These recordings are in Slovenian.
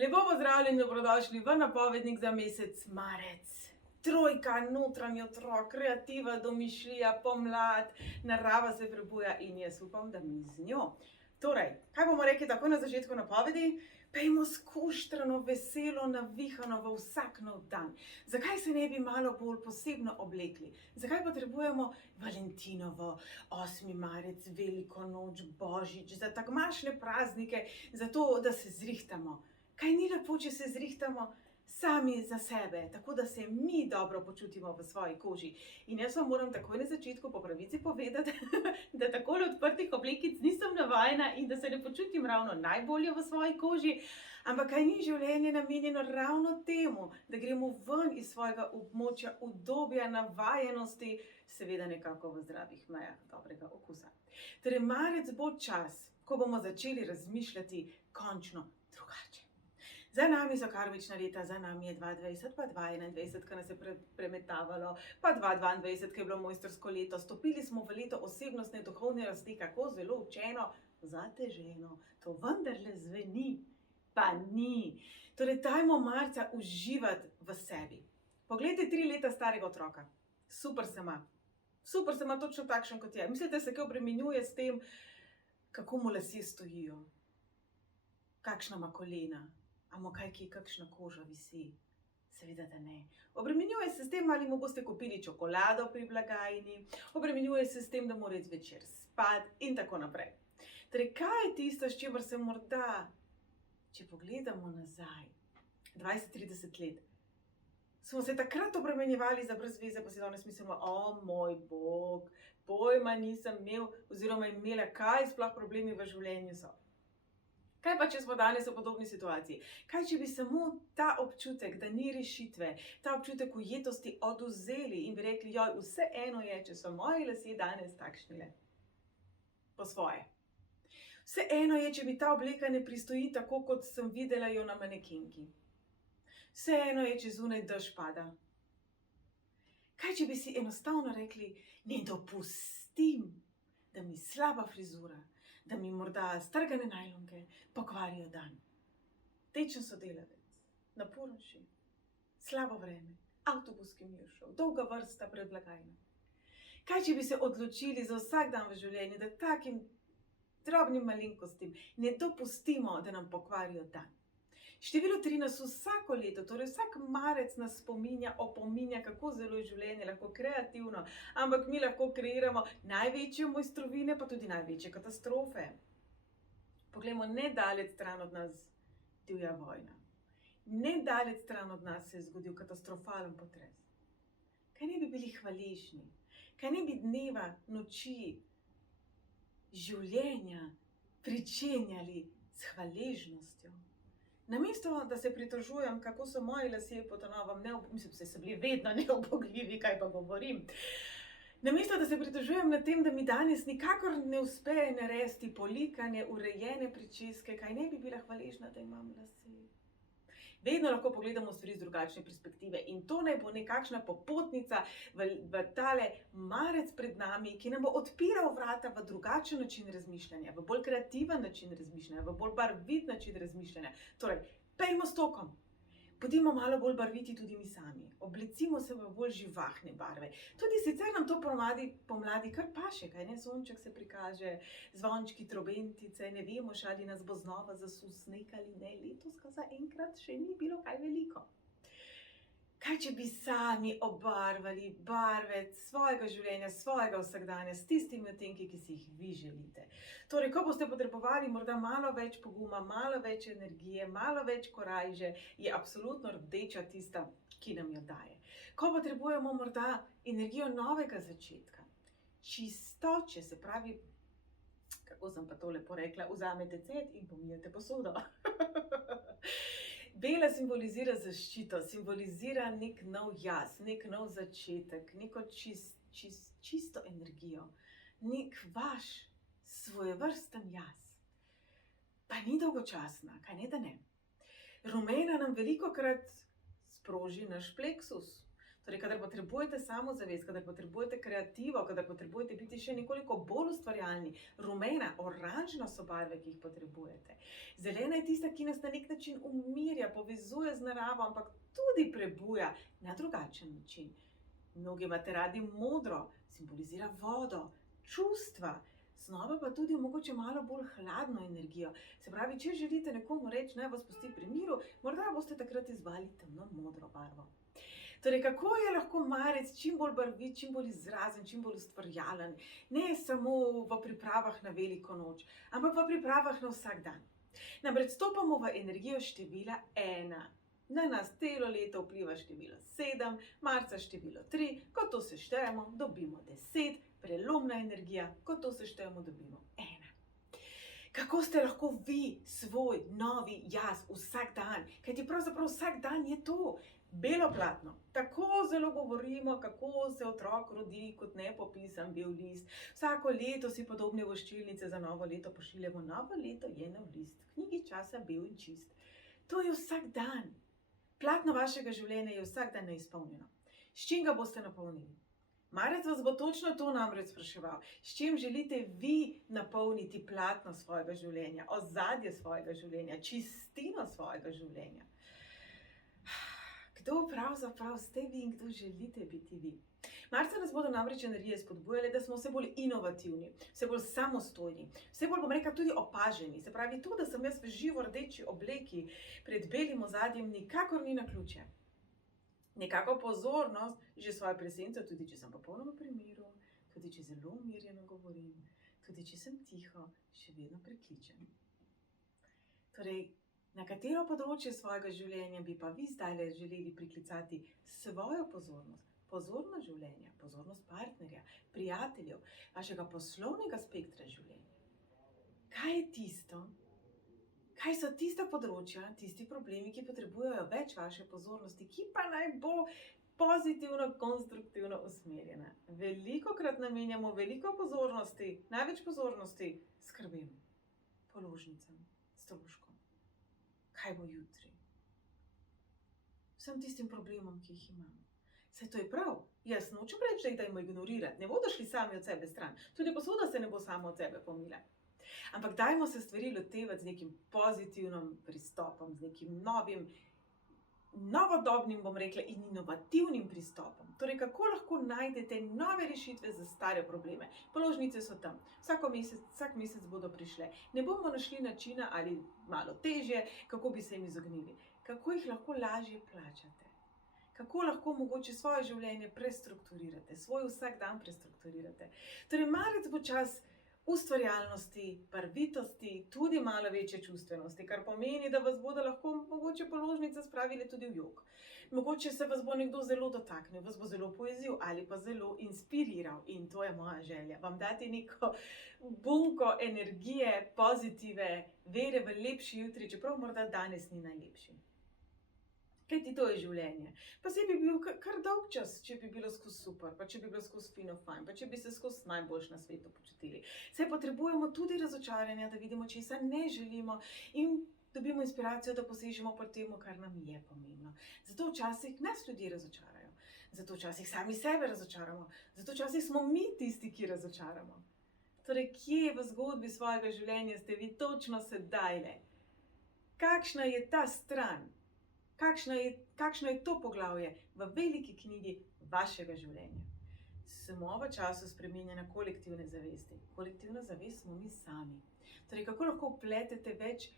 Lepo pozdravljeni, dobrodošli v napovednik za mesec marec. Trojka, notranji otrok, kreativa, domišljija, pomlad, narava se prebuja in jaz upam, da mi z njo. Torej, kaj bomo rekli takoj na začetku napovedi? Pejmo skuštrano, veselo, navihano v vsak nov dan. Zakaj se ne bi malo bolj posebno oblekli? Zakaj potrebujemo Valentinovo, 8. marec, veliko noč, božič, za takmašne praznike, zato da se zrihtamo? Kaj ni lepo, če se zrihtamo sami za sebe, tako da se mi dobro počutimo v svoji koži? In jaz vam moram takoj na začetku po pravici povedati, da takole odprtih oblekic nisem navajena in da se ne počutim ravno najbolje v svoji koži, ampak kaj ni življenje namenjeno ravno temu, da gremo ven iz svojega območja udobja, navajenosti, seveda nekako v zdravih mejah dobrega okusa. Torej, marec bo čas, ko bomo začeli razmišljati končno drugače. Za nami so karmična leta, za nami je 2020, pa 2021, ki nas je premetavalo, pa 2022, ki je bilo mojstrsko leto. Stopili smo v leto osebnostne duhovne rasti, kako zelo učeno, zateženo. To vendarle zveni, pa ni. Torej, dajmo marca uživati v sebi. Poglejte 3 leta starega otroka. Super se ima. Super se ima točno takšen, kot je. Mislite, se kaj obremenjuje s tem, kako mu lasje stojijo? Kakšna ima kolena? A mu kakšna koža visi? Seveda, da ne. Obremenjuje se s tem, ali mu boste kupili čokolado pri blagajni, obremenjuje se s tem, da mora zvečer spati in tako naprej. Torej, kaj je tisto, s čimer se morda, če pogledamo nazaj, 20-30 let, smo se takrat obremenjevali za brez veze, pa si danes mislimo, o moj bog, pojma nisem imel oziroma imela, kaj sploh problemi v življenju so. Kaj pa, če smo danes v podobni situaciji? Kaj, če bi samo ta občutek, da ni rešitve, ta občutek ujetosti odvzeli in bi rekli, joj, vse eno je, če so moji lasje danes takšnile, po svoje. Vse eno je, če mi ta obleka ne pristoji tako, kot sem videla jo na manekenki. Vse eno je, če zunaj dež pada. Kaj, če bi si enostavno rekli, ne dopustim, da mi slaba frizura, da mi morda strgane najlonke pokvarijo dan. Tečen sodelavec, naporen šef, slabo vreme, avtobus, ki mi je šel, dolga vrsta pred blagajno. Kaj, če bi se odločili za vsak dan v življenju, da takim drobnim malenkostim ne dopustimo, da nam pokvarijo dan? Število 3 nas vsako leto, torej vsak marec nas opominja, kako zelo je življenje lahko kreativno, ampak mi lahko kreiramo največje mojstrovine, pa tudi največje katastrofe. Poglejmo, nedaleč stran od nas divja vojna. Nedaleč stran od nas se je zgodil katastrofalen potres. Kaj ne bi bili hvaležni? Kaj ne bi dneva, noči, življenja pričenjali s hvaležnostjo? Namesto, da se pritožujem, kako so moji lasje po novem, mislim, so bili vedno neubogljivi, kaj pa govorim. Namesto, da se pritožujem nad tem, da mi danes nikakor ne uspe narediti polikane, urejene pričeske, kaj ne bi bila hvaležna, da imam lase. Vedno lahko pogledamo stvari z drugačne perspektive in to naj bo nekakšna popotnica v tale marec pred nami, ki nam bo odpiral vrata v drugačen način razmišljanja, v bolj kreativen način razmišljanja, v bolj barvit način razmišljanja. Torej, pejmo s tokom. Bodimo malo bolj barviti tudi mi sami. Oblecimo se v bolj živahne barve. Tudi sicer nam to pomladi kar paše, kaj ne? Sonček se prikaže, zvončki, trobentice, ne vemo še, ali nas bo znova zasul sneg ali ne. Letos ga zaenkrat še ni bilo kaj veliko. Kaj, če bi sami obarvali barve svojega življenja, svojega vsakdanja s tistimi odtenki, ki si jih vi želite? Torej, ko boste potrebovali morda malo več poguma, malo več energije, malo več korajže, je absolutno rdeča tista, ki nam jo daje. Ko potrebujemo morda energijo novega začetka, čistoče, se pravi, kako sem pa to lepo rekla, vzamete cet in pomijete posodo. Bela simbolizira zaščito, simbolizira nek nov jaz, nek nov začetek, neko čisto energijo, nek vaš svojevrsten jaz. Pa ni dolgočasna, kaj ne da ne. Rumena nam velikokrat sproži naš pleksus. Torej, kadar potrebujete samozavest, kadar potrebujete kreativo, kadar potrebujete biti še nekoliko bolj ustvarjalni, rumena, oranžna so barve, ki jih potrebujete. Zelena je tista, ki nas na nek način umirja, povezuje z naravo, ampak tudi prebuja na drugačen način. Mnogi imate radi modro, simbolizira vodo, čustva, znova pa tudi mogoče malo bolj hladno energijo. Se pravi, če želite nekomu reči, naj vas pusti pri miru, morda boste takrat izbrali temno modro barvo. Torej, kako je lahko marec čim bolj barvit, čim bolj izrazen, čim bolj ustvarjalen, ne samo v pripravah na veliko noč, ampak v pripravah na vsak dan. Namreč stopamo v energijo števila 1. Na nas celo leto vpliva število 7, marca število 3, ko to seštejemo, dobimo 10, prelomna energija, ko to seštejemo, dobimo 1. Kako ste lahko vi svoj novi jaz vsak dan? Kajti pravzaprav vsak dan je to belo platno. Tako zelo govorimo, kako se otrok rodi kot nepopisan bel list. Vsako leto si podobne voščilnice za novo leto pošiljamo. Novo leto je nov list, v knjigi časa bel in čist. To je vsak dan. Platno vašega življenja je vsak dan neizpolnjeno. S čim ga boste napolnili? Marec vas bo točno to namreč spraševal. S čim želite vi napolniti platno svojega življenja, ozadje svojega življenja, čistino svojega življenja? Kdo pravzaprav ste vi in kdo želite biti vi? Marca nas bodo namreč energije spodbujale, da smo vse bolj inovativni, vse bolj samostojni, vse bolj, bom rekla, tudi opaženi. Se pravi, to, da sem jaz v živo rdeči obleki pred belim ozadjem, nikakor ni naključje. Nekako pozornost že svojo presenco, tudi če sem popolnoma pri miru, tudi če zelo umirjeno govorim, tudi če sem tiho, še vedno prekličem. Torej, na katero področje svojega življenja bi pa vi zdaj želeli priklicati svojo pozornost? Pozornost življenja, pozornost partnerja, prijateljev, vašega poslovnega spektra življenja. Kaj je tisto? Kaj so tista področja, tisti problemi, ki potrebujejo več vaše pozornosti, ki pa naj bo pozitivno, konstruktivno usmerjena? Velikokrat namenjamo veliko pozornosti, največ pozornosti skrbem, položnicam, stroškom. Kaj bo jutri? Vsem tistim problemom, ki jih imamo. Saj to je prav. Jaz nočem reči, da jih dajmo ignorirati. Ne bodo šli sami od sebe stran. Tudi posoda se ne bo sama od sebe pomila. Ampak dajmo se stvari lotevati z nekim pozitivnim pristopom, z nekim novim, novodobnim, bom rekla, in inovativnim pristopom. Torej, kako lahko najdete nove rešitve za stare probleme? Položnice so tam. Vsak mesec bodo prišle. Ne bomo našli načina ali malo težje, kako bi se jim izognili. Kako jih lahko lažje plačate? Kako lahko mogoče svoje življenje prestrukturirate, svoj vsak dan prestrukturirate? Torej, marec bo čas ustvarjalnosti, barvitosti, tudi malo večje čustvenosti, kar pomeni, da vas bodo lahko mogoče položnice spravile tudi v jok. Mogoče se vas bo nekdo zelo dotaknil, vas bo zelo poezil ali pa zelo inspiriral, in to je moja želja. Vam dati neko bunko energije, pozitive, vere v lepši jutri, čeprav morda danes ni najlepši. Kajti to je življenje. Pa se bi bil kar dolg čas, če bi bilo skozi super, pa če bi bilo skozi fino fajn, pa če bi se skozi najboljš na svetu počutili. Saj potrebujemo tudi razočaranja, da vidimo, česa ne želimo, in dobimo inspiracijo, da posežemo po temu, kar nam je pomembno. Zato včasih nas ljudje razočarajo, zato včasih sami sebe razočaramo, zato včasih smo mi tisti, ki razočaramo. Torej, kje v zgodbi svojega življenja ste vi točno sedajle? Kakšna je ta stran? Kakšno je to poglavje v veliki knjigi vašega življenja? Smo v času spreminjanja kolektivne zavesti. Kolektivna zavest smo mi sami. Torej, kako lahko vpletete več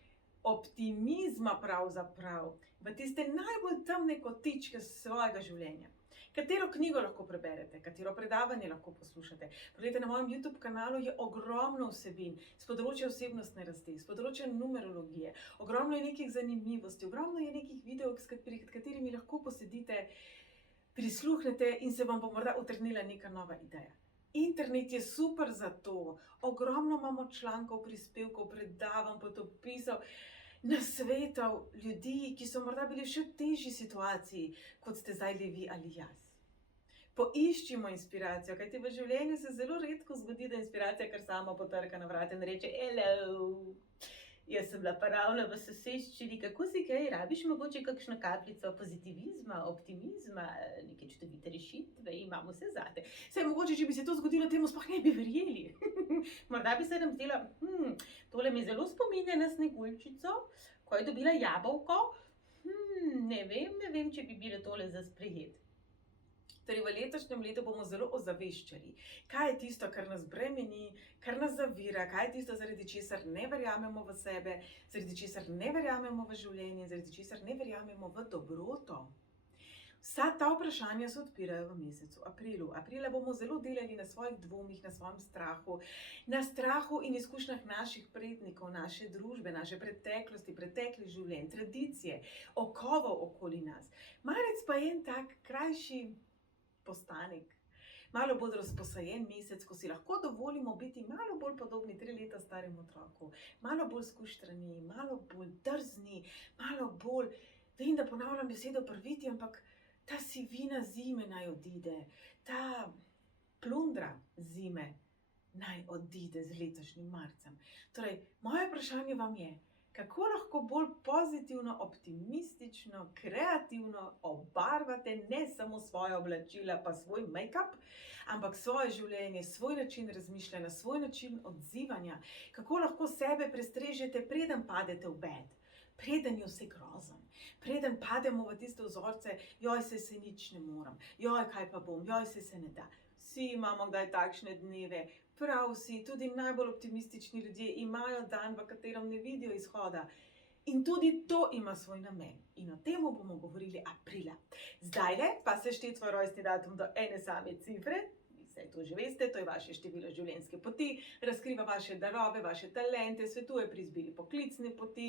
optimizma pravzaprav v tiste najbolj temne kotičke svojega življenja? Katero knjigo lahko preberete, katero predavanje lahko poslušate? Poglejte, na mojem YouTube kanalu je ogromno vsebin s področja osebnostne rasti, s področja numerologije. Ogromno je nekih zanimivosti, ogromno je nekih videov, s katerimi lahko posedite, prisluhnete in se vam bo morda utrnila neka nova ideja. Internet je super za to. Ogromno imamo člankov, prispevkov, predavanj, potopisov, nasvetov ljudi, ki so morda bili v še težji situaciji, kot ste zdaj vi ali jaz. Poiščimo inspiracijo, kajti v življenju se zelo redko zgodi, da inspiracija kar sama potrka na vrata in reče: "Hello, Jaz sem bila pa ravno v soseščini, kako si kaj, rabiš mogoče kakšno kapljico pozitivizma, optimizma, neke čudovite rešitve, imamo vse zate. Saj mogoče, če bi se to zgodilo, temu sploh ne bi verjeli. Morda bi se nam zdela, tole mi zelo spominja na Sneguljčico, ko je dobila jabolko. Ne vem, če bi bilo tole za sprejet. Torej, v letošnjem letu bomo zelo ozaveščali, kaj je tisto, kar nas bremeni, kar nas zavira, kaj je tisto, zaradi česar ne verjamemo v sebe, zaradi česar ne verjamemo v življenje, zaradi česar ne verjamemo v dobroto. Vsa ta vprašanja se odpirajo v mesecu aprilu. Aprila bomo zelo delali na svojih dvomih, na svojem strahu, na strahu in izkušnjah naših prednikov, naše družbe, naše preteklosti, preteklih življenj, tradicije, okovov okoli nas. Marec pa je en tak krajši postanek, malo bolj razposajen mesec, ko si lahko dovolimo biti malo bolj podobni 3 leta staremu otroku, malo bolj skuštrani, malo bolj drzni, malo bolj, vem, da ponavljam besedo prviti, ampak ta sivina zime naj odide, ta plundra zime naj odide z letošnjim marcem. Torej, moje vprašanje vam je, kako lahko bolj pozitivno, optimistično, kreativno obarvate ne samo svoje oblačila pa svoj make-up, ampak svoje življenje, svoj način razmišljanja, svoj način odzivanja, kako lahko sebe prestrežete, preden padete v bed, preden je vse grozno, preden pademo v tiste vzorce, joj, se nič ne morem, joj, kaj pa bom, joj, se ne da. Vsi imamo kdaj takšne dneve, prav vsi, tudi najbolj optimistični ljudje imajo dan, v katerem ne vidijo izhoda. In tudi to ima svoj namen. In o tem bomo govorili aprila. Zdajle pa se šteti svoj rojstni datum do ene same cifre. Vse to že veste, to je vaše število življenjske poti, razkriva vaše darove, vaše talente, svetuje pri izbiri poklicne poti,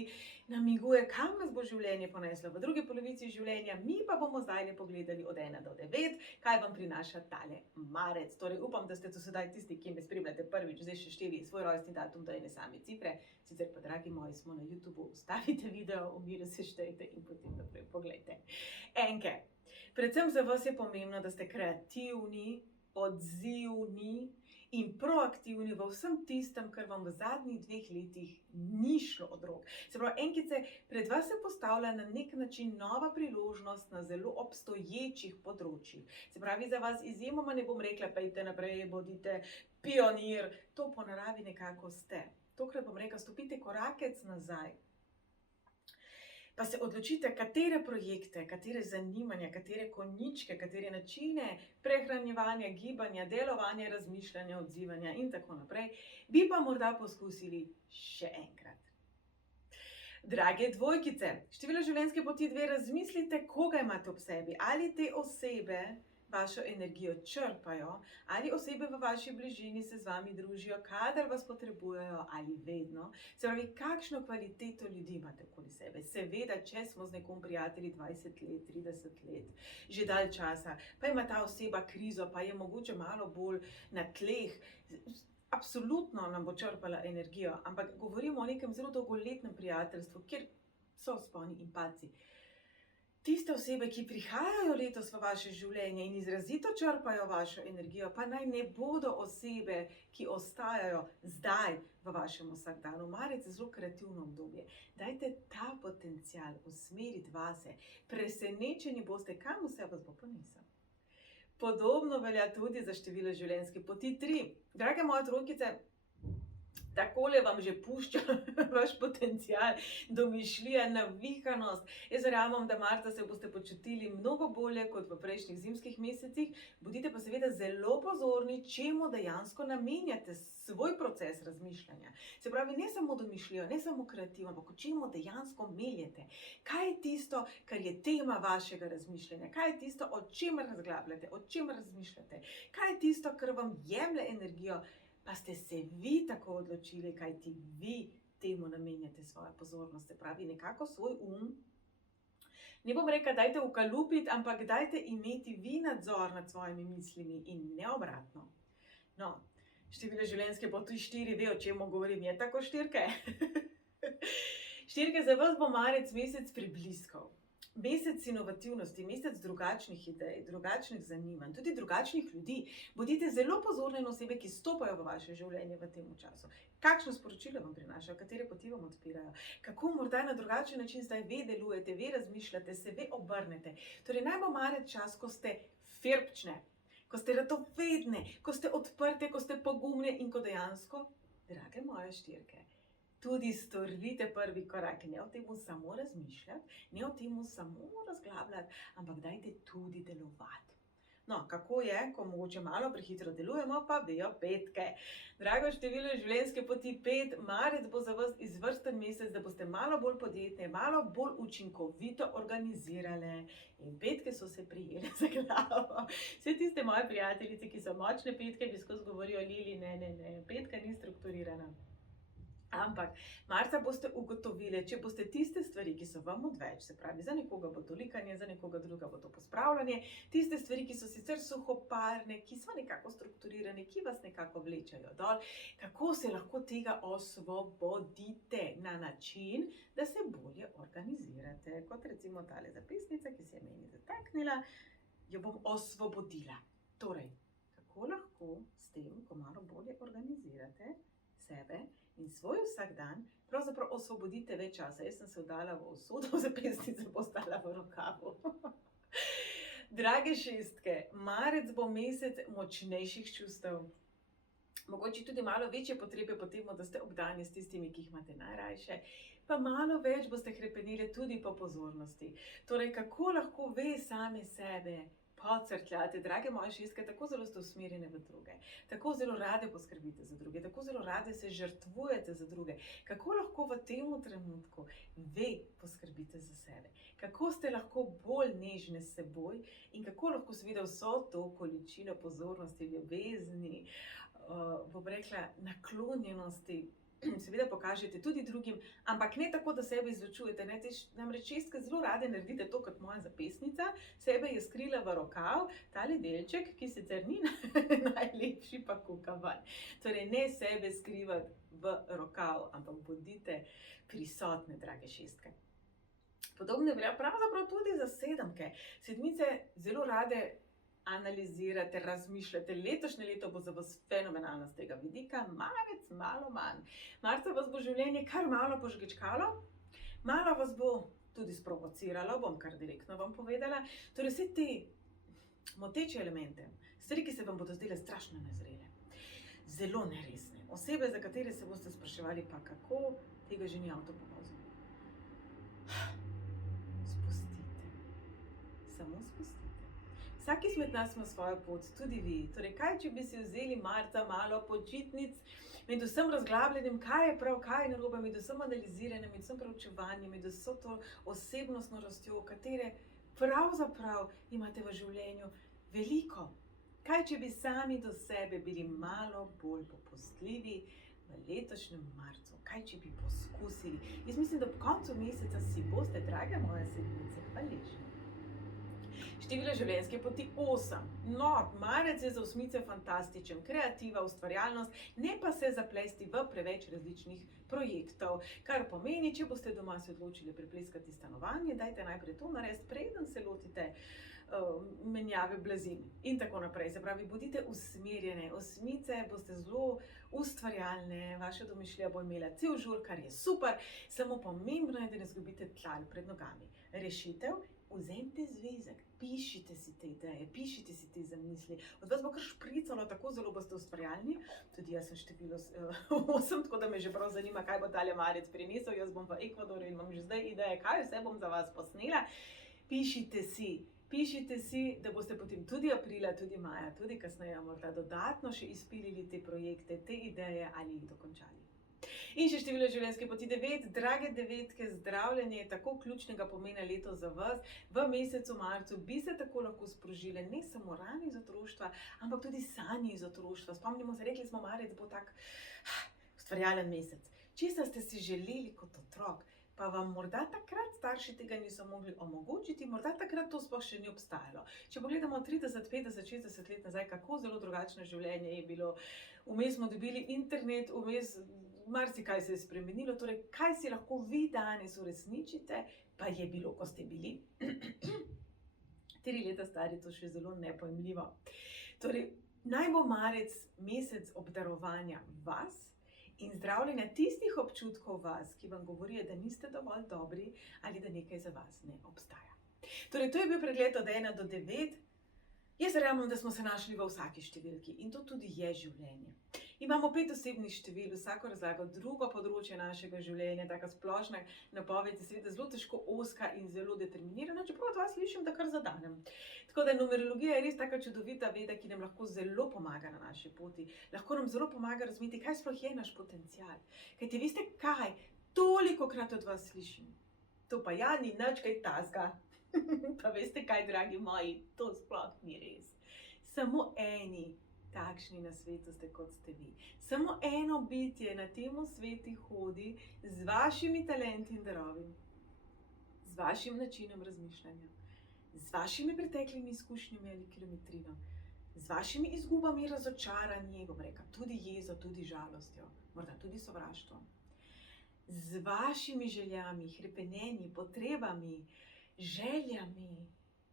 namiguje, kam nas bo življenje poneslo v drugi polovici življenja, mi pa bomo zdajle pogledali od 1 do 9, kaj vam prinaša tale marec. Torej, upam, da ste to sedaj tisti, ki me spremljate prvič, zdaj še šteli svoj rojstni datum do ene same cifre. Sicer pa, dragi moji, smo na YouTubeu, ustavite video, v miru seštejte in potem naprej pogledajte. Enke, predvsem za vas je pomembno, da ste kreativni, odzivni in proaktivni v vsem tistem, kar vam v zadnjih 2 letih ni šlo od rok. Se pravi, enkice, pred vas se postavlja na nek način nova priložnost na zelo obstoječih področjih. Se pravi, za vas izjemoma ne bom rekla, pejte naprej, bodite pionir, to po naravi nekako ste. Tokrat bom rekla, stopite korakec nazaj. Pa se odločite, katere projekte, katere zanimanja, katere konjičke, katere načine prehranjevanja, gibanja, delovanja, razmišljanja, odzivanja in tako naprej, bi pa morda poskusili še enkrat. Drage dvojkice, število življenjske poti 2, razmislite, koga imate ob sebi, ali te osebe vašo energijo črpajo, ali osebe v vaši bližini se z vami družijo, kadar vas potrebujejo ali vedno. Se pravi, kakšno kvaliteto ljudi imate okoli sebe. Seveda, če smo z nekom prijatelji 20 let, 30 let, že dalj časa, pa ima ta oseba krizo, pa je mogoče malo bolj na tleh, absolutno nam bo črpala energijo, ampak govorimo o nekem zelo dolgoletnem prijateljstvu, kjer so vzponi in padci. Tiste osebe, ki prihajajo letos v vaše življenje in izrazito črpajo vašo energijo, pa naj ne bodo osebe, ki ostajajo zdaj v vašem vsakdanu. Marec je zelo kreativno obdobje. Dajte ta potencial usmeriti vase. Presenečeni boste, kam vse vas bo ponesel. Podobno velja tudi za število življenjske poti 3. Drage moje trojkice, takole vam že pušča vaš potencial, domišljija, navihanost. Jaz verjamem, da marca se boste počutili mnogo bolje kot v prejšnjih zimskih mesecih. Bodite pa seveda zelo pozorni, čemu dejansko namenjate svoj proces razmišljanja. Se pravi, ne samo domišljijo, ne samo kreativno, ampak o čemu dejansko meljete. Kaj je tisto, kar je tema vašega razmišljanja? Kaj je tisto, o čemer razglabljate, o čemer razmišljate? Kaj je tisto, kar vam jemlje energijo? Pa ste se vi tako odločili, kajti vi temu namenjate svojo pozornost, se pravi nekako svoj ne bom rekla, dajte ukalupiti, ampak dajte imeti vi nadzor nad svojimi mislimi in ne obratno. No, število življenjske poti 4 ve, o čemu govorim, je tako 4? 4 za vas bo marec mesec pribliskov. mesec inovativnosti, mesec drugačnih idej, drugačnih zanimanj, tudi drugačnih ljudi. Bodite zelo pozorni na osebe, ki stopajo v vaše življenje v tem času. Kakšno sporočilo vam prinašajo, katere poti vam odpirajo, kako morda na drugačen način zdaj ve delujete, ve razmišljate, se ve obrnete. Torej, naj bo marec čas, ko ste firpčne, ko ste radovedne, ko ste odprte, ko ste pogumne in ko dejansko, drage moje štirke, tudi storite prvi korak, ne o tem samo razmišljati, ne o tem samo razglabljati, ampak dajte tudi delovati. No, kako je, ko mogoče malo prehitro delujemo, pa vejo petke. Drago število življenjske poti 5, marec bo za vas izvrsten mesec, da boste malo bolj podjetne, malo bolj učinkovito organizirale. In petke so se prijele za glavo. Vse tiste moje prijateljice, ki so močne petke, bi skozi govorijo, Lili, ne, petka ni strukturirana. Ampak marca boste ugotovili, če boste tiste stvari, ki so vam odveč, se pravi, za nekoga bo to likanje, za nekoga druga bo to pospravljanje, tiste stvari, ki so sicer suhoparne, ki so nekako strukturirane, ki vas nekako vlečajo dol, kako se lahko tega osvobodite na način, da se bolje organizirate. Kot recimo tale zapisnica, ki se je meni zataknila, jo bom osvobodila. Torej, kako lahko s tem, ko malo bolje organizirate sebe in svoj vsak dan, pravzaprav osvobodite več časa. Jaz sem se vdala v usodo, zapisnica bo ostala v rokavu. Drage šestke, marec bo mesec močnejših čustev. Mogoče tudi malo večje potrebe po tem, da ste obdani s tistimi, ki jih imate najrajše, pa malo več boste hrepenili tudi po pozornosti. Torej, kako lahko ve same sebe podcrkljate, drage moje šestke, tako zelo ste usmerjene v druge, tako zelo rade poskrbite za druge, tako zelo rade se žrtvujete za druge. Kako lahko v tem trenutku ve poskrbite za sebe? Kako ste lahko bolj nežne s seboj in kako lahko seveda vso to količino pozornosti, ljubezni, bom rekla, naklonjenosti, seveda pokažete tudi drugim, ampak ne tako, da sebe izločujete. Namreč šestke zelo rade naredite to kot moja zapisnica, sebe je skrila v rokav, tale delček, ki sicer ni najlepši, pa kuka ven. Torej, ne sebe skrivati v rokav, ampak bodite prisotne, drage šestke. Podobno velja pravzaprav tudi za sedemke. Sedmice zelo rade analizirate, razmišljate. Letošnje leto bo za vas fenomenalno z tega vidika, marec malo manj. Marca vas bo življenje kar malo požgečkalo, malo vas bo tudi sprovociralo, bom kar direktno vam povedala. Torej, vse te moteče elemente, stvari, ki se vam bodo zdele strašno nezrele, zelo neresne, osebe, za katere se boste spraševali, pa kako tega že ni avto povozil. Spustite. Samo spustite. Vsak izmed nas ima svojo pot, tudi vi. Torej, kaj če bi si vzeli marca malo počitnic, med vsem razglabljanjem, kaj je prav, kaj je narobe, med vsem analiziranjem, med vsem preučevanjem, med vso to osebnostno rastjo, katere pravzaprav imate v življenju veliko. Kaj če bi sami do sebe bili malo bolj popustljivi v letošnjem marcu? Kaj če bi poskusili? Jaz mislim, da ob koncu meseca si boste, drage moje sedmice, hvaležni. Število življenjske poti 8. No, marec je za osmice fantastičen, kreativa, ustvarjalnost, ne pa se zaplesti v preveč različnih projektov. Kar pomeni, če boste doma se odločili prepleskati stanovanje, dajte najprej to narediti, preden se lotite menjave blazin in tako naprej. Se pravi, bodite usmerjene. Osmice boste zelo ustvarjalne, vaša domišljija bo imela cel žur, kar je super, samo pomembno je, da ne izgubite tla pred nogami. Rešitev? Vzemite zvezek, pišite si te ideje, pišite si te zamisli. Od vas bo kar špricalo, tako zelo boste ustvarjalni. Tudi jaz sem število 8, tako da me že prav zanima, kaj bo tale marec prinesel. Jaz bom v Ekvadorju in imam že zdaj ideje, kaj vse bom za vas posnela. Pišite si, da boste potem tudi aprila, tudi maja, tudi kasneje morda dodatno še izpilili te projekte, te ideje ali jih dokončali. In še število življenjske poti 9. Drage devetke, zdravljenje je tako ključnega pomena letos za vas. V mesecu marcu bi se tako lahko sprožile ne samo rane iz otroštva, ampak tudi sanje iz otroštva. Spomnimo se, rekli smo, marec bo tak ustvarjalen mesec. Česa ste si želeli kot otrok, pa vam morda takrat starši tega niso mogli omogočiti, morda takrat to sploh še ni obstajalo. Če pogledamo 30, 50, 60 let nazaj, kako zelo drugačno življenje je bilo. Vmes smo dobili internet, vmes marsikaj se je spremenilo. Torej, kaj si lahko vi danes uresničite, pa je bilo, ko ste bili 3 leta stari, to še zelo nepojmljivo. Torej, naj bo marec mesec obdarovanja vas in zdravljenja tistih občutkov vas, ki vam govorijo, da niste dovolj dobri ali da nekaj za vas ne obstaja. Torej, to je bil pregled od 1 do 9. Jaz verjamem, da smo se našli v vsaki številki in to tudi je življenje. Imamo 5 osebnih števil, vsako razlago drugo področje našega življenja, taka splošna napoved je seveda zelo težko ozka in zelo determinirana, čeprav od vas slišim, da kar zadanem. Tako da numerologija je res taka čudovita veda, ki nam lahko zelo pomaga na naši poti. Lahko nam zelo pomaga razumeti, kaj sploh je naš potencial. Kajti veste kaj, tolikokrat od vas slišim, to pa ja ni nič kaj tazga. Pa veste kaj, dragi moji, to sploh ni res. Samo eni takšni na svetu ste, kot ste vi. Samo eno bitje na temu svetu hodi z vašimi talenti in darovi, z vašim načinom razmišljanja, z vašimi preteklimi izkušnjami ali kilometrino, z vašimi izgubami, razočaranji, bom rekla, tudi jezo, tudi žalostjo, morda tudi sovraštvom, z vašimi željami, hrepenenji, potrebami, željami,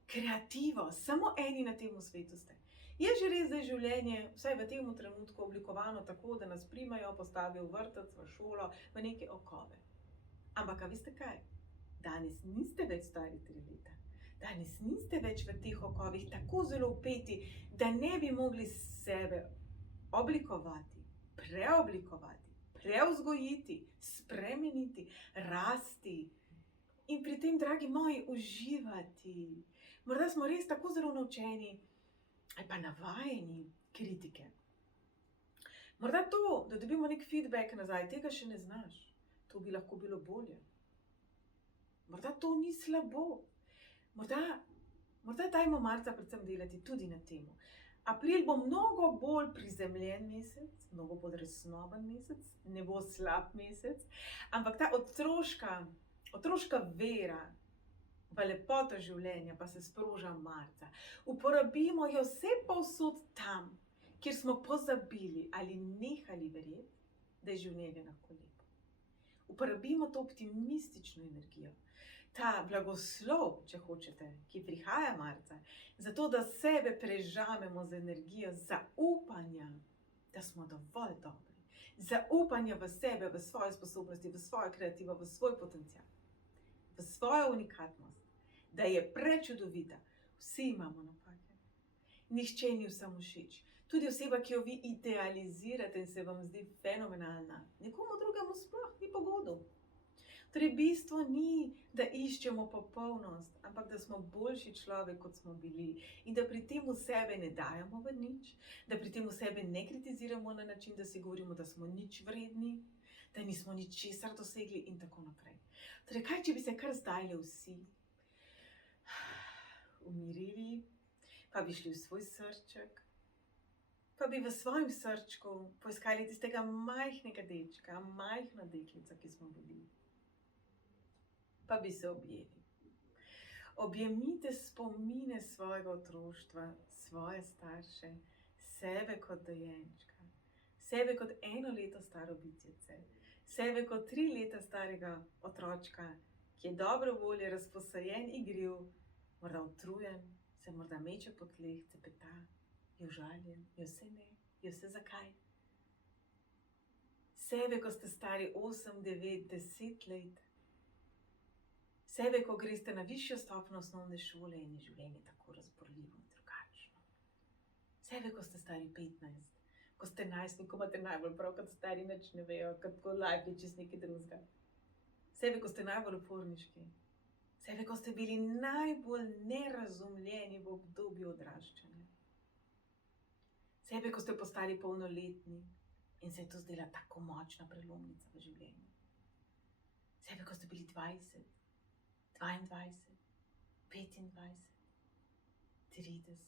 kreativo, samo eni na tem svetu ste. Je že res, da je življenje, vsaj v tem trenutku, oblikovano tako, da nas primajo, postavijo v vrtec, v šolo, v neke okove. Ampak, a veste kaj? Danes niste več stari 3 leta. Danes niste več v teh okovih tako zelo vpeti, da ne bi mogli sebe oblikovati, preoblikovati, prevzgojiti, spremeniti, rasti. In pri tem, dragi moji, uživati. Morda smo res tako zelo naučeni ali pa navajeni kritike. Morda to, da dobimo nek feedback nazaj, tega še ne znaš. To bi lahko bilo bolje. Morda to ni slabo. Morda dajmo marca predvsem delati tudi na temu. April bo mnogo bolj prizemljen mesec, mnogo bolj resnoben mesec, ne bo slab mesec, ampak ta otroška vera v lepoto življenja pa se sproža marca. Uporabimo jo vse povsod tam, kjer smo pozabili ali nehali verjeti, da je življenje lahko lepo. Uporabimo to optimistično energijo, ta blagoslov, če hočete, ki prihaja marca, zato da sebe prežamemo z energijo zaupanja, da smo dovolj dobri. Zaupanja v sebe, v svoje sposobnosti, v svojo kreativo, v svoj potencial, v svojo unikatnost, da je prečudovita. Vsi imamo napake. Nihče ni vsem všeč. Tudi oseba, ki jo vi idealizirate in se vam zdi fenomenalna, nekomu drugemu sploh ni po godu. Torej, bistvo ni, da iščemo popolnost, ampak da smo boljši človek, kot smo bili. In da pri tem sebe ne dajemo v nič, da pri tem sebe ne kritiziramo na način, da si govorimo, da smo nič vredni, da nismo ničesar dosegli in tako naprej. Torej, kaj, če bi se kar zdajle vsi umirili, pa bi šli v svoj srček, pa bi v svojem srčku poiskali tistega majhnega dečka, majhna deklica, ki smo bili. Pa bi se objeli. Objemite spomine svojega otroštva, svoje starše, sebe kot dojenčka, sebe kot 1 leto staro bitjece, sebe kot 3 leta starega otročka, ki je dobro volje, razposajen, igriv, morda utrujen, se morda meče po tleh, cepeta, je užaljen, je vse ne, je vse zakaj. Sebe, ko ste stari 8, 9, 10 let. Sebe, ko greste na višjo stopnjo osnovne šole in je življenje tako razborljivo in drugačno. Sebe, ko ste stari 15, ko ste najstnik, ko imate najbolj prav, kot stari nič ne vejo, kako life je čist nekaj drugega. Sebe, ko ste najbolj uporniški. Sebe, ko ste bili najbolj nerazumljeni v obdobju odraščanja. Sebe, ko ste postali polnoletni in se je to zdela tako močna prelomnica v življenju. Sebe, ko ste bili 20, 22, 25, 30.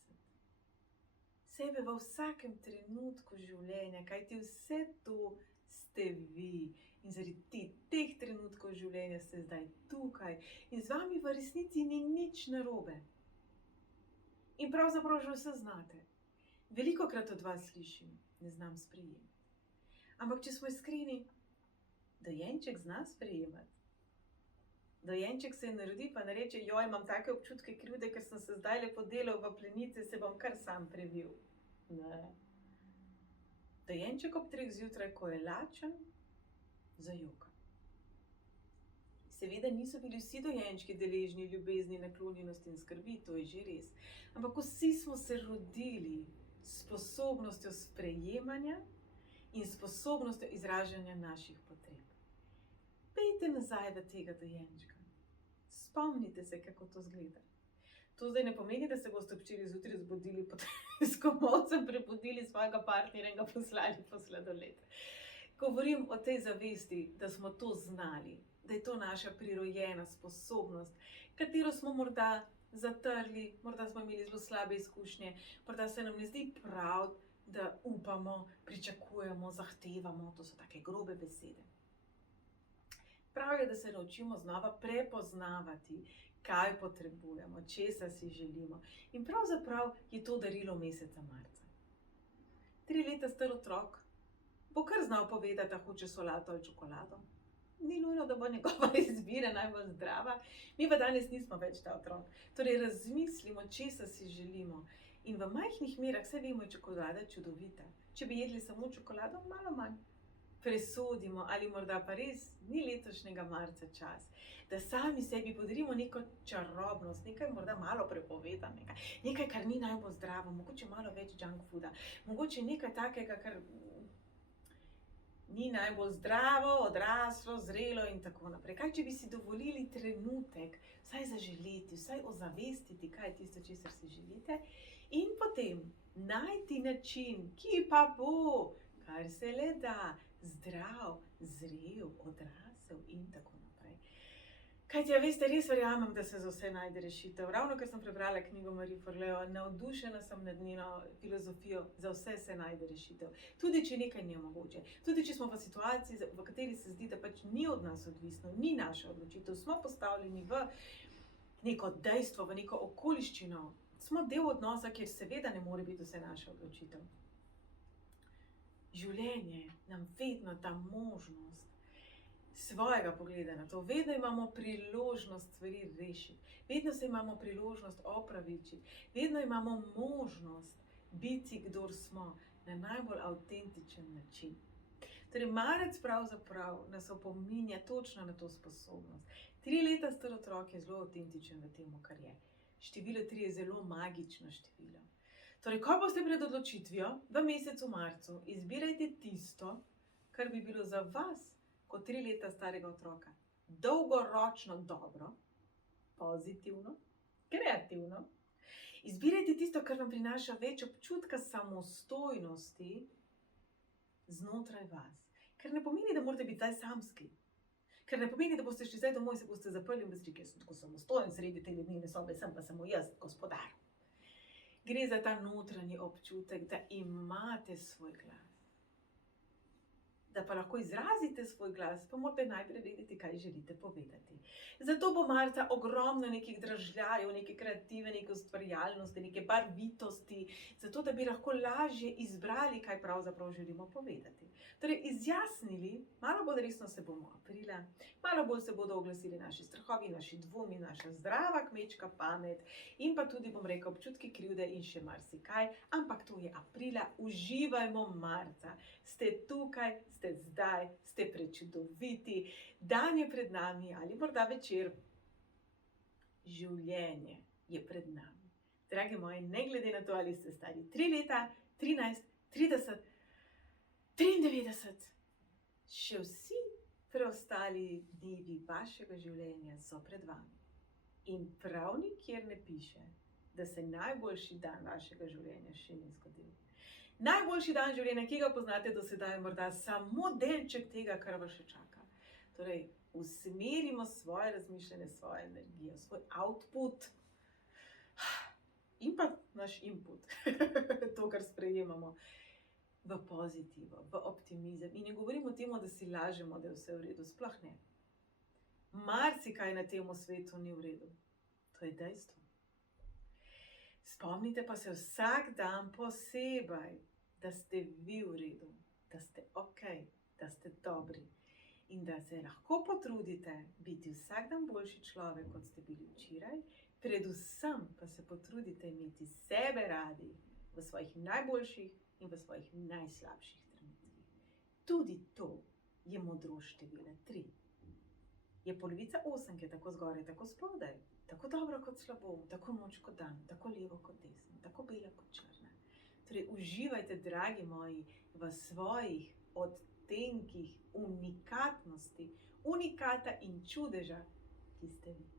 Sebe v vsakem trenutku življenja, kajti vse to ste vi. In zaradi teh trenutkov življenja ste zdaj tukaj in z vami v resnici ni nič narobe. In pravzaprav že vse znate. Velikokrat od vas slišim, ne znam sprejemati. Ampak če smo iskreni, dojenček zna sprejemati. Dojenček se narodi, pa ne reče, joj, imam take občutke krivde, ker sem se zdaj lepo delal v plenici, se bom kar sam previl. Ne. Dojenček ob 3 zjutraj, ko je lačen, zajoka. Seveda niso bili vsi dojenčki deležni ljubezni, naklonjenosti in skrbi, to je že res. Ampak vsi smo se rodili s sposobnostjo sprejemanja in sposobnostjo izražanja naših potreb. Pejte nazaj v tega dojenčka. Spomnite se, kako to izgleda. To zdaj ne pomeni, da se boste včeraj zjutraj zbudili, s komolcem prebudili svojega partnerja in ga poslali po sladoled. Govorim o tej zavesti, da smo to znali, da je to naša prirojena sposobnost, katero smo morda zatrli, morda smo imeli zelo slabe izkušnje, morda se nam ne zdi prav, da upamo, pričakujemo, zahtevamo, to so take grobe besede. Prav je, da se naučimo znova prepoznavati, kaj potrebujemo, česa si želimo. In pravzaprav je to darilo meseca marca. 3 leta star otrok bo kar znal povedati, da hoče solato ali čokolado. Ni nujno, da bo njegova izbira najbolj zdrava. Mi pa danes nismo več ta otrok. Torej razmislimo, česa si želimo. In v majhnih merah, saj vemo, je čokolada čudovita. Če bi jedli samo čokolado, malo manj. Presodimo, ali morda pa res ni letošnjega marca čas, da sami sebi podarimo neko čarobnost, nekaj morda malo prepovedanega, nekaj, kar ni najbolj zdravo, mogoče malo več junk fooda, mogoče nekaj takega, kar ni najbolj zdravo, odraslo, zrelo in tako naprej. Kaj, če bi si dovolili trenutek, vsaj zaželeti, vsaj ozavestiti, kaj je tisto, česar si želite, in potem najti način, ki pa bo, kar se le da, zdrav, zrel, odrasel in tako naprej. Kajti, veste, res verjamem, da se za vse najde rešitev. Ravno ker sem prebrala knjigo Marie Forleo, navdušena sem nad njeno filozofijo, za vse se najde rešitev. Tudi, če nekaj ni mogoče. Tudi, če smo v situaciji, v kateri se zdi, da pač ni od nas odvisno, ni naša odločitev, smo postavljeni v neko dejstvo, v neko okoliščino, smo del odnosa, kjer seveda ne more biti vse naša odločitev. Življenje nam vedno da možnost svojega pogleda na to. Vedno imamo priložnost stvari rešiti. Vedno se imamo priložnost opravičiti. Vedno imamo možnost biti, kdor smo, na najbolj avtentičen način. Torej, marec pravzaprav nas opominja točno na to sposobnost. 3 leta star otrok je zelo avtentičen v tem, kar je. Število 3 je zelo magično število. Torej, ko boste pred odločitvijo v mesecu marcu, izbirajte tisto, kar bi bilo za vas, kot 3 leta starega otroka, dolgoročno dobro, pozitivno, kreativno. Izbirajte tisto, kar vam prinaša več občutka samostojnosti znotraj vas. Ker ne pomeni, da morate biti zdaj samski. Ker ne pomeni, da boste šli zdaj domov in se boste zaprli in boste rekli, jaz sem tako samostojen, sredi te dnevne sobe sem pa samo jaz, gospodar. Gre za ta notranji občutek, da imate svoj glas. Da pa lahko izrazite svoj glas, pa morate najprej vedeti, kaj želite povedati. Zato bo marca ogromno nekih dražljajev, neke kreative, neke ustvarjalnosti, neke barvitosti, zato da bi lahko lažje izbrali, kaj pravzaprav želimo povedati. Torej, izjasnili, malo bolj resno se bomo aprila, malo bolj se bodo oglasili naši strahovi, naši dvomi, naša zdrava kmečka pamet in pa tudi, bom rekel, občutki krivde in še marsikaj, ampak to je aprila, uživajmo marca. Ste tukaj, ste zdaj, ste prečudoviti, dan je pred nami ali morda večer, življenje je pred nami. Dragi moji, ne glede na to, ali ste stari 3 leta, 13, 30, 93, še vsi preostali dnevi vašega življenja so pred vami. In prav nikjer ne piše, da se najboljši dan vašega življenja še ni zgodil. Najboljši dan življenja, ki ga poznate do sedaj, je morda samo delček tega, kar vas še čaka. Torej, usmerimo svoje razmišljanje, svojo energijo, svoj output in pa naš input, to, kar sprejemamo, v pozitivo, v optimizem. In ne govorimo o tem, da si lažemo, da je vse v redu, sploh ne. Marsikaj na tem svetu ni v redu. To je dejstvo. Spomnite pa se vsak dan posebej, da ste vi v redu, da ste okej, da ste dobri. in da se lahko potrudite biti vsak dan boljši človek, kot ste bili včeraj, predvsem pa se potrudite imeti sebe radi v svojih najboljših in v svojih najslabših trenutkih. Tudi to je modrost številka 3. Je polovica osemke tako zgoraj, tako spodaj, tako dobro kot slabo, tako noč kot dan, tako levo kot desno, tako bela kot črna. Torej, uživajte, dragi moji, v svojih odtenkih unikatnosti, unikata in čudeža, ki ste vi.